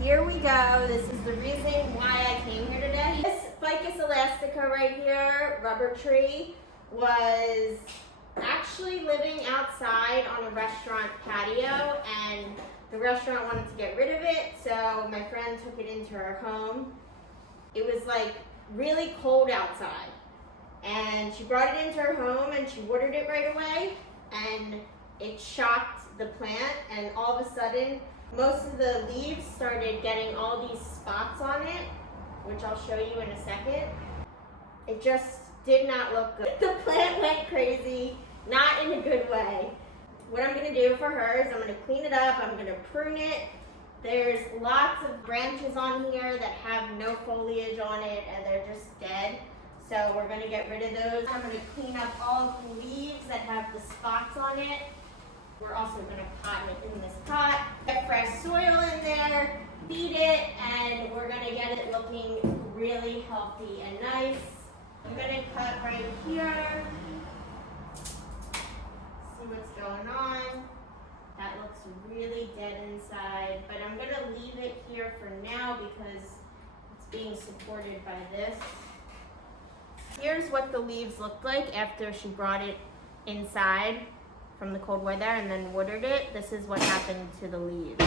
Here we go. This is the reason why I came here today. This Ficus Elastica right here, rubber tree, was actually living outside on a restaurant patio, and the restaurant wanted to get rid of it, so my friend took it into her home. It was like really cold outside, and she brought it into her home and she watered it right away, and it shocked the plant, and all of a sudden most of the leaves started getting all these spots on it, which I'll show you in a second. It just did not look good. The plant went crazy, not in a good way. What I'm gonna do for her is I'm gonna clean it up, I'm gonna prune it. There's lots of branches on here that have no foliage on it and they're just dead. So we're gonna get rid of those. I'm gonna clean up all of the leaves that have the spots on it. We're also gonna pot it in this pot, get fresh soil in there, feed it, and we're gonna get it looking really healthy and nice. I'm gonna cut right here. See what's going on. That looks really dead inside, but I'm gonna leave it here for now because it's being supported by this. Here's what the leaves looked like after she brought it inside from the cold weather and then watered it. This is what happened to the leaves.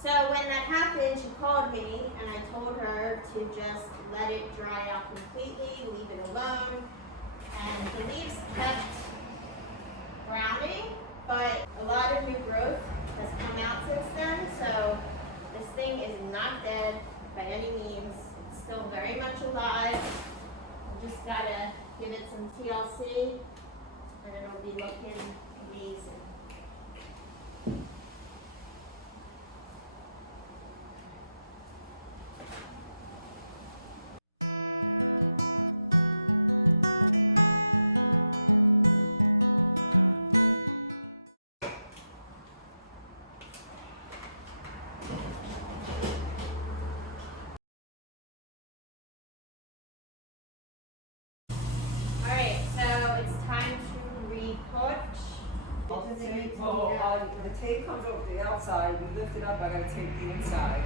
So when that happened, she called me and I told her to just let it dry out completely, leave it alone. And the leaves kept browning, but a lot of new growth has come out since then. So this thing is not dead by any means. It's still very much alive. We just gotta give it some TLC and it'll be looking amazing. Alright, so it's time to repot. The tape comes over the outside, we lift it up, I gotta tape the inside,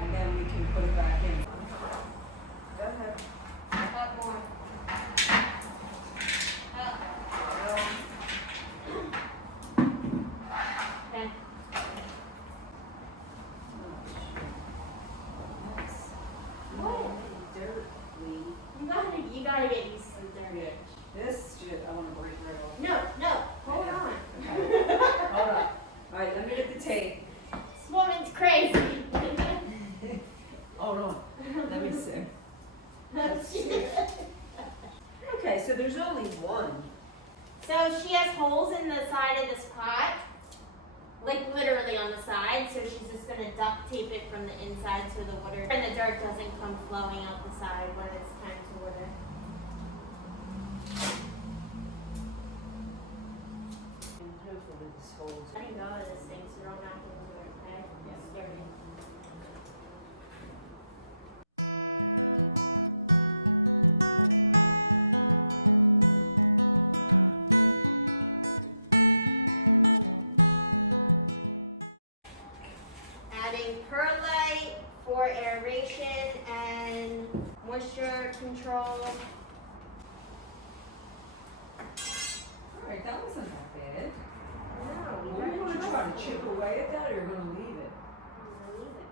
and then we can put it back in. Go ahead. Up more. Up. Okay. What? Dirt, weed. You gotta get used to the dirt. This shit, I wanna break right off. No, hold on. Hold on. Alright, let me get the tape. This woman's crazy. Hold on. Let me see. Okay, so there's only one. So she has holes in the side of this pot, like literally on the side, so she's just gonna duct tape it from the inside so the water and the dirt doesn't come flowing out the side when it's time to water. And hopefully this holds. Letting go of this thing so don't knock into it, okay? Yes, dirty. Adding perlite for aeration and moisture control. Alright, that wasn't that bad. No, Are you gonna try to chip away at that, or you're gonna leave it? I'm gonna leave it.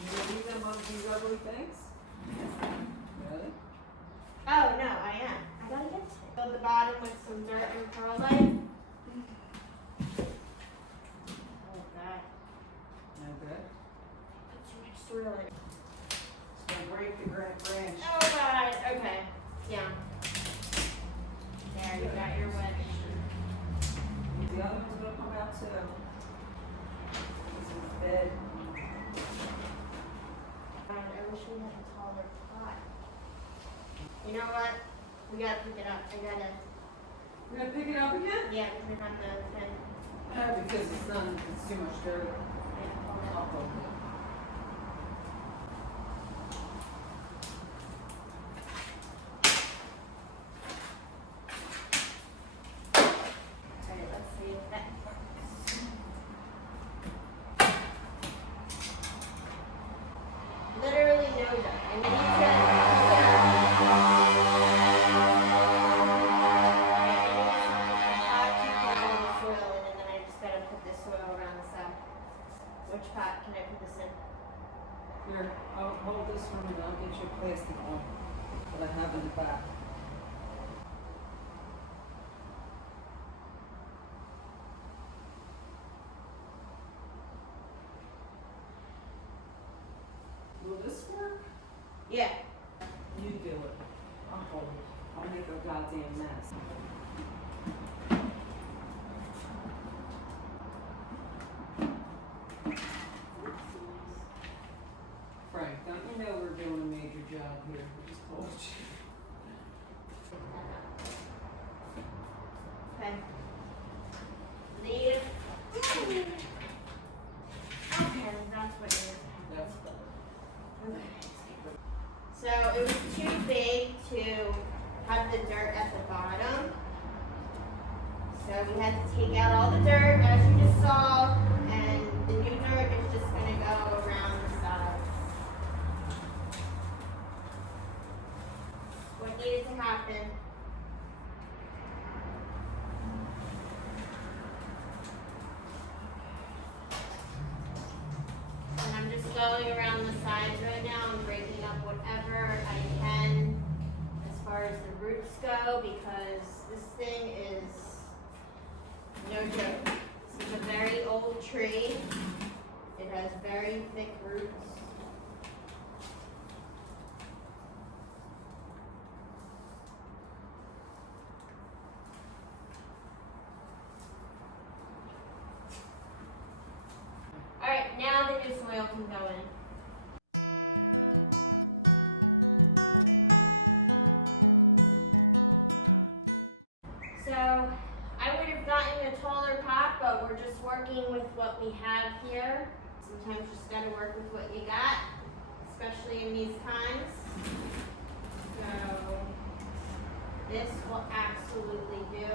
You gonna leave them on these rubbery things? Really? Oh no, I am. I gotta get to it. Fill the bottom with some dirt and perlite. Oh god. No good. That's too much soil in it. It's gonna break the branch. Oh god. Okay. Yeah. There, you got your wedge. The other one's gonna come out too. This is dead. God, I wish we had a taller pot. You know what? We gotta pick it up. We're gonna pick it up again? Yeah, put it on the pen. Because it's too much dirt. Yeah, hold it. I'll hold it. damn mess. Frank, don't you know we're doing a major job here? I just told you. Okay. Leave. Okay, that's what it is. That's better. Okay. So it was too big to have the dirt at the bottom. So we had to take out all the dirt, as you just saw, and the new dirt is just going to go around the sides. What needed to happen. And I'm just going around the sides right now and breaking up whatever I can as far as the roots go, because this thing is no joke. This is a very old tree. It has very thick roots. Alright, now the new soil can go in. So I would have gotten a taller pot, but we're just working with what we have here. Sometimes you just gotta work with what you got, especially in these times. So this will absolutely do.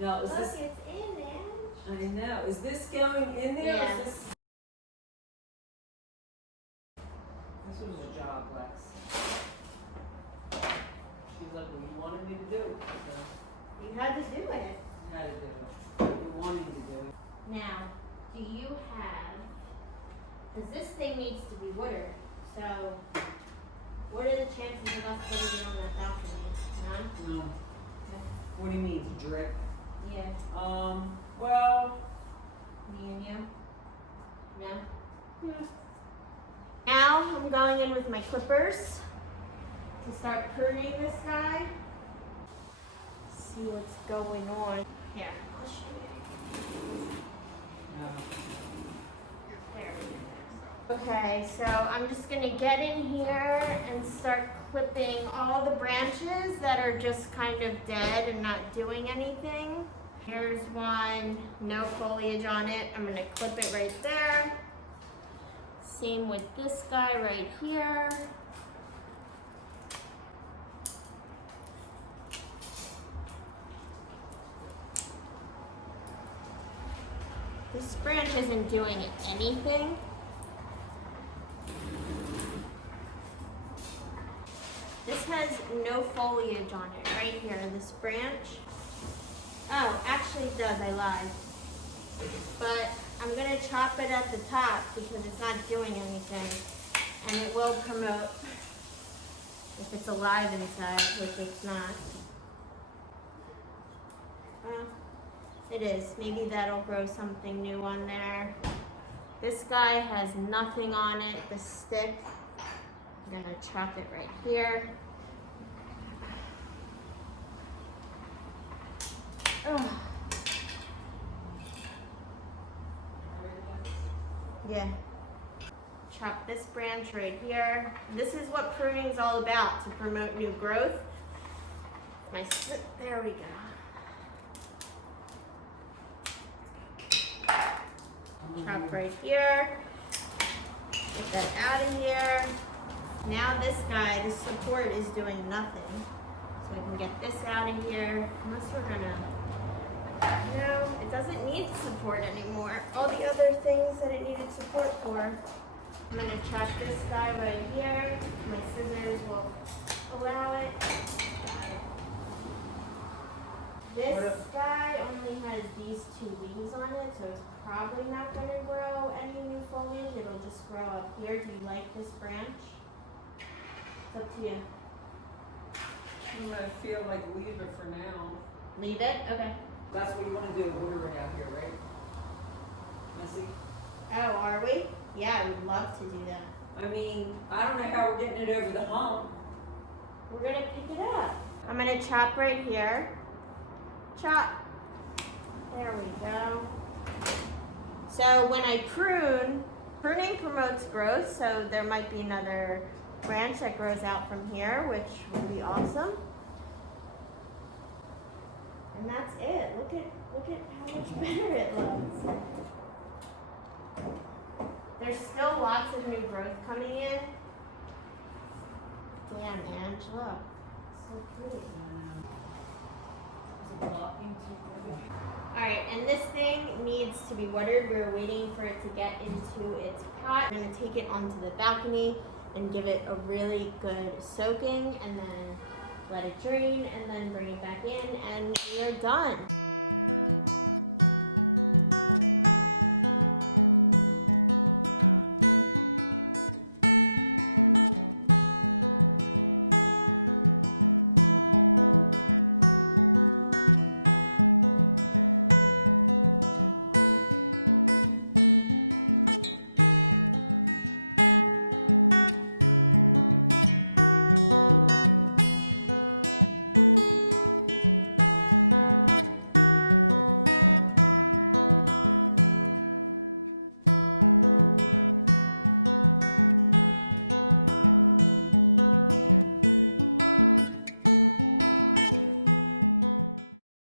Now, is Look, this, it's in there. I know, is this going in there? Yeah. Or is this was a job, Lex. She's like, well, you wanted me to do it. So You had to do it. I had to do it. You wanted me to do it. Now, do you have, because this thing needs to be watered, so what are the chances of us putting it on that balcony? None? No. What do you mean, to drip? Yeah. Well, Me and you? No? Yeah. Now I'm going in with my clippers to start pruning this guy. See what's going on. Here, I'll show you. There we go. Okay, so I'm just gonna get in here and start clipping all the branches that are just kind of dead and not doing anything. Here's one, no foliage on it. I'm gonna clip it right there. Same with this guy right here. This branch isn't doing anything. This has no foliage on it right here, this branch. Oh, actually it does, I lied. But I'm gonna chop it at the top because it's not doing anything. And it will promote if it's alive inside, which it's not. It is, maybe that'll grow something new on there. This guy has nothing on it, the stick. I'm gonna chop it right here. Ugh. Yeah. Chop this branch right here. This is what pruning is all about, to promote new growth. There we go. Chop right here. Get that out of here. Now this guy, this support is doing nothing. So I can get this out of here. Unless we're gonna, no, it doesn't need support anymore. All the other things that it needed support for. I'm gonna chop this guy right here. My scissors will allow it. This guy only has these 2 leaves on it, so it's probably not going to grow any new foliage. It'll just grow up here. Do you like this branch? It's up to you. I'm gonna feel like leave it for now. Leave it? Okay. That's what you want to do, water it out here, right? Missy? Oh, are we? Yeah, we'd love to do that. I mean, I don't know how we're getting it over the hump. We're going to pick it up. I'm going to chop right here. Chop. There we go. So when I prune, pruning promotes growth, so there might be another branch that grows out from here, which would be awesome. And that's it. Look at how much better it looks. There's still lots of new growth coming in. Damn, Ange, look. So pretty. Alright, and this thing needs to be watered. We're waiting for it to get into its pot. I'm going to take it onto the balcony and give it a really good soaking, and then let it drain, and then bring it back in, and we are done.